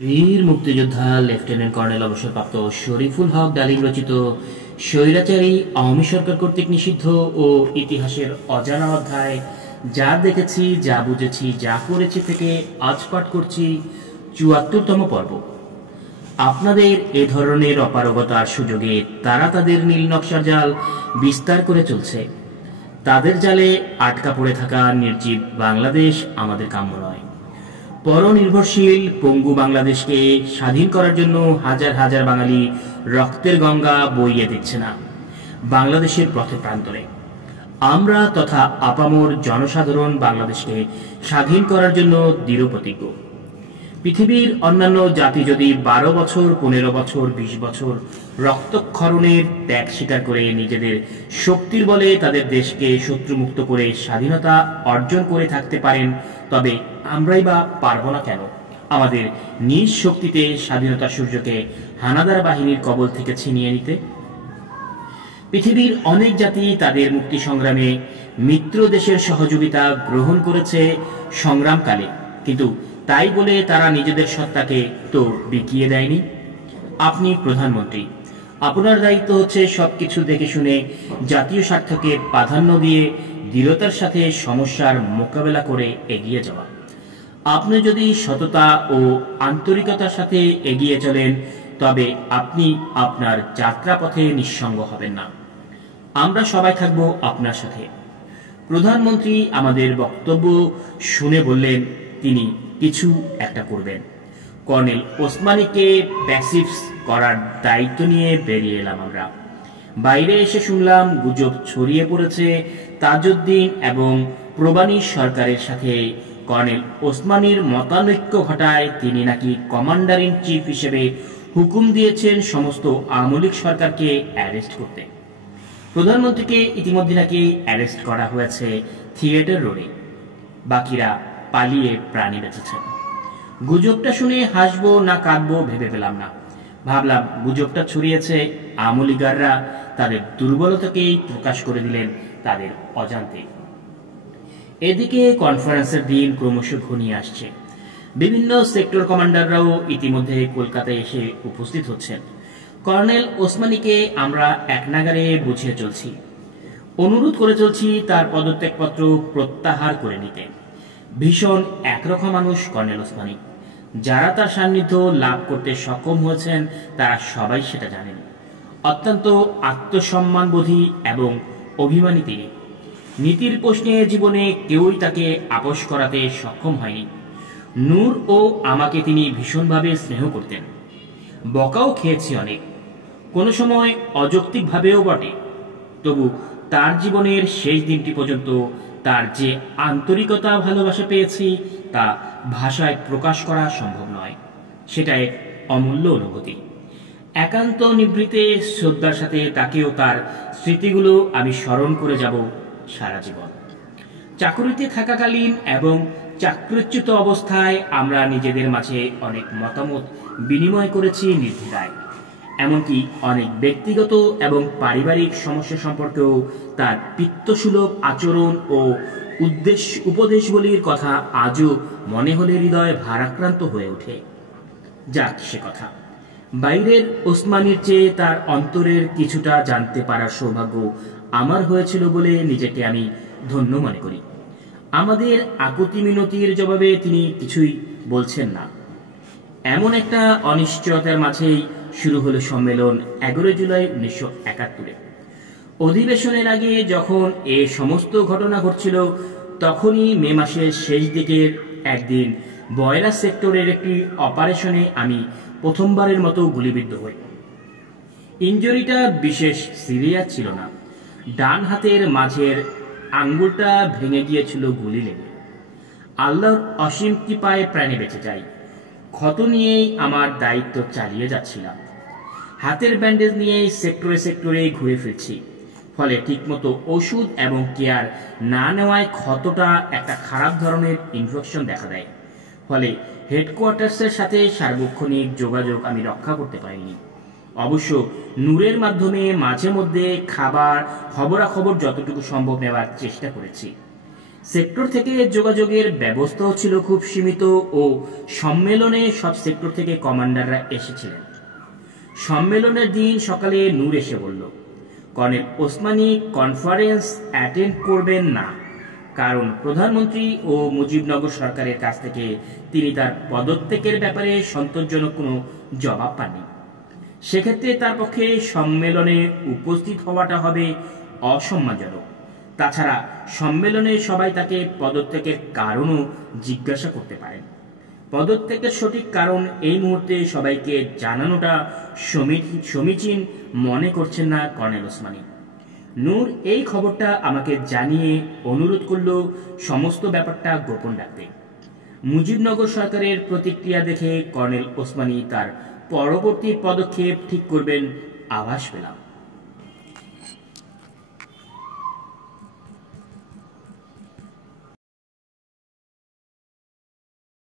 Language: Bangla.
বীর মুক্তিযোদ্ধা লেফটেন্যান্ট কর্নেল অবসরপ্রাপ্ত শরীফুল হক ডালিম রচিত স্বৈরাচারী আওয়ামী সরকার কর্তৃক নিষিদ্ধ ও ইতিহাসের অজানা অধ্যায় যা দেখেছি, যা বুঝেছি, যা করেছি থেকে আজ পাঠ করছি ৭৪তম পর্ব। আপনাদের এ ধরনের অপারগতার সুযোগে তারা তাদের নীল নকশার জাল বিস্তার করে চলছে। তাদের জালে আটকা পড়ে থাকা নির্জীব বাংলাদেশ আমাদের কাম্য নয়। পরনির্ভরশীল পঙ্গু বাংলাদেশকে স্বাধীন করার জন্য হাজার হাজার বাঙালি রক্তের গঙ্গা বইয়ে দিচ্ছে না বাংলাদেশের পথে প্রান্তরে। আমরা তথা আপামর জনসাধারণ বাংলাদেশকে স্বাধীন করার জন্য দৃঢ় প্রতিজ্ঞ। পৃথিবীর অন্যান্য জাতি যদি ১২ বছর, ১৫ বছর, ২০ বছর রক্তক্ষরণের ত্যাগ স্বীকার করে নিজেদের শক্তির বলে তাদের দেশকে শত্রুমুক্ত করে স্বাধীনতা অর্জন করে থাকতে পারেন, তবে আমরাই বা পারব না কেন আমাদের নিজ শক্তিতে স্বাধীনতা সূর্যকে হানাদার বাহিনীর কবল থেকে ছিনিয়ে নিতে? পৃথিবীর অনেক জাতি তাদের মুক্তি সংগ্রামে মিত্র দেশের সহযোগিতা গ্রহণ করেছে সংগ্রামকালে, কিন্তু তাই বলে তারা নিজেদের সত্তাকে তো বিকিয়ে দেয়নি। আপনি প্রধানমন্ত্রী, আপনার দায়িত্ব হচ্ছে সবকিছু দেখে শুনে জাতীয় স্বার্থকে প্রাধান্য দিয়ে দৃঢ়তার সাথে সমস্যার মোকাবেলা করে এগিয়ে যাওয়া। আপনি যদি সততা ও আন্তরিকতার সাথে এগিয়ে চলেন, তবে আপনি আপনার যাত্রাপথে নিঃসঙ্গ হবেন না। আমরা সবাই থাকব আপনার সাথে। প্রধানমন্ত্রী আমাদের বক্তব্য শুনে বললেন তিনি কিছু একটা করবেন। কর্নেল ওসমানীকে প্যাসিভস করার দায়িত্ব নিয়ে বেরিয়ে এলাম আমরা। বাইরে এসে শুনলাম গুজব ছড়িয়ে পড়েছে তাজউদ্দিন এবং প্রবানী সরকারের সাথে কর্নেল ওসমানীর মতানৈক্য ঘটায় তিনি নাকি কমান্ডার ইন চিফ হিসেবে হুকুম দিয়েছেন সমস্ত আওয়ামী লীগ সরকারকে অ্যারেস্ট করতে। প্রধানমন্ত্রীকে ইতিমধ্যে নাকি অ্যারেস্ট করা হয়েছে থিয়েটার রোডে, বাকিরা পালিয়ে প্রাণী বেঁচেছেন। গুজবটা শুনে হাসবো না কাঁদবো ভেবে পেলাম না। ভাবলাম গুজবটা ছড়িয়েছে আওয়ামী লীগাররা তাদের দুর্বলতাকেই প্রকাশ করে দিলেন তাদের অজান্তে। এদিকে কনফারেন্সের দিন ক্রমশ ঘনিয়ে আসছে। বিভিন্ন সেক্টর কমান্ডাররাও ইতিমধ্যে কলকাতায় এসে উপস্থিত হচ্ছেন। কর্নেল ওসমানীকে আমরা একনাগারে বুঝিয়ে চলছি, অনুরোধ করে চলছি তার পদত্যাগপত্র প্রত্যাহার করে নিতে। ভীষণ একরকম মানুষ কর্নেল ওসমানী। যারা তার সান্নিধ্য লাভ করতে সক্ষম হয়েছেন তারা সবাই সেটা জানেন। অত্যন্ত আত্মসম্মানবোধী এবং অভিমানী তিনি। নীতির প্রশ্নে জীবনে কেউই তাকে আপোস করাতে সক্ষম হয়নি। নূর ও আমাকে তিনি ভীষণভাবে স্নেহ করতেন। বকাও খেয়েছি অনেক, কোনো সময় অযৌক্তিকভাবেও বটে। তবু তার জীবনের শেষ দিনটি পর্যন্ত তার যে আন্তরিকতা ভালোবাসা পেয়েছি তা ভাষায় প্রকাশ করা সম্ভব নয়। সেটা এক অমূল্য অনুভূতি। একান্ত নিভৃতে শ্রদ্ধার সাথে তাকেও তার স্মৃতিগুলো আমি স্মরণ করে যাব সারা জীবন। চাকুরিতে থাকাকালীন এবং চাকরিচ্যুত অবস্থায় আমরা নিজেদের মাঝে অনেক মতামত বিনিময় করেছি নির্দ্বিধায়। এমনকি অনেক ব্যক্তিগত এবং পারিবারিক সমস্যা সম্পর্কেও তার পিত্তসুলভ আচরণ ও উপদেশগুলির কথা আজও মনে হলে হৃদয় ভারাক্রান্ত হয়ে ওঠে। যাক সে কথা, বাইরের ওসমানীর চেয়ে তার অন্তরের কিছুটা জানতে পারার সৌভাগ্য আমার হয়েছিল বলে নিজেকে আমি ধন্য মনে করি। আমাদের আকুতি মিনতির জবাবে তিনি কিছুই বলছেন না। এমন একটা অনিশ্চয়তার মাঝেই শুরু হলো সম্মেলন ১১ জুলাই ১৯৭১। অধিবেশনের আগে যখন এ সমস্ত ঘটনা ঘটছিল, তখনই মে মাসের শেষ দিকের একদিন বয়রা সেক্টরের একটি অপারেশনে আমি প্রথমবারের মতো গুলিবিদ্ধ হই। ইনজুরিটা বিশেষ সিরিয়াস ছিল না। ডান হাতের মাঝের আঙ্গুলটা ভেঙে গিয়েছিল গুলি লেগে। আল্লাহর অসীম কৃপায় প্রাণে বেঁচে যাই। ক্ষত নিয়েই আমার দায়িত্ব চালিয়ে যাচ্ছিলাম। হাতের ব্যান্ডেজ নিয়েই সেক্টরে সেক্টরে ঘুরে ফিরছি। ফলে ঠিকমতো ওষুধ এবং কেয়ার না নেওয়ায় ক্ষতটা একটা খারাপ ধরনের ইনফেকশন দেখা দেয়। ফলে হেডকোয়ার্টার্সের সাথে সার্বক্ষণিক যোগাযোগ আমি রক্ষা করতে পারিনি। অবশ্য নূরের মাধ্যমে মাঝে মধ্যে খবরাখবর যতটুকু সম্ভব নেওয়ার চেষ্টা করেছি। সেক্টর থেকে যোগাযোগের ব্যবস্থাও ছিল খুব সীমিত ও সম্মেলনে সব সেক্টর থেকে কমান্ডাররা এসেছিলেন। সম্মেলনের দিন সকালে নূর এসে বলল, কর্নেল ওসমানী কনফারেন্স অ্যাটেন্ড করবেন না, কারণ প্রধানমন্ত্রী ও মুজিবনগর সরকারের কাছ থেকে তিনি তার পদত্যাগের ব্যাপারে সন্তোষজনক কোনো জবাব পাননি। সেক্ষেত্রে তার পক্ষে সম্মেলনে উপস্থিত হওয়াটা হবে অসম্মানজনক। তাছাড়া সম্মেলনে সবাই তাকে পদত্যাগের কারণও জিজ্ঞাসা করতে পারেন। পদত্যাগের সঠিক কারণ এই মুহূর্তে সবাইকে জানানোটা সমীচীন মনে করছেন না কর্নেল ওসমানী। নূর এই খবরটা আমাকে জানিয়ে অনুরোধ করল সমস্ত ব্যাপারটা গোপন রাখতে। মুজিবনগর সরকারের প্রতিক্রিয়া দেখে কর্নেল ওসমানী তার পরবর্তী পদক্ষেপ ঠিক করবেন আভাস পেলাম।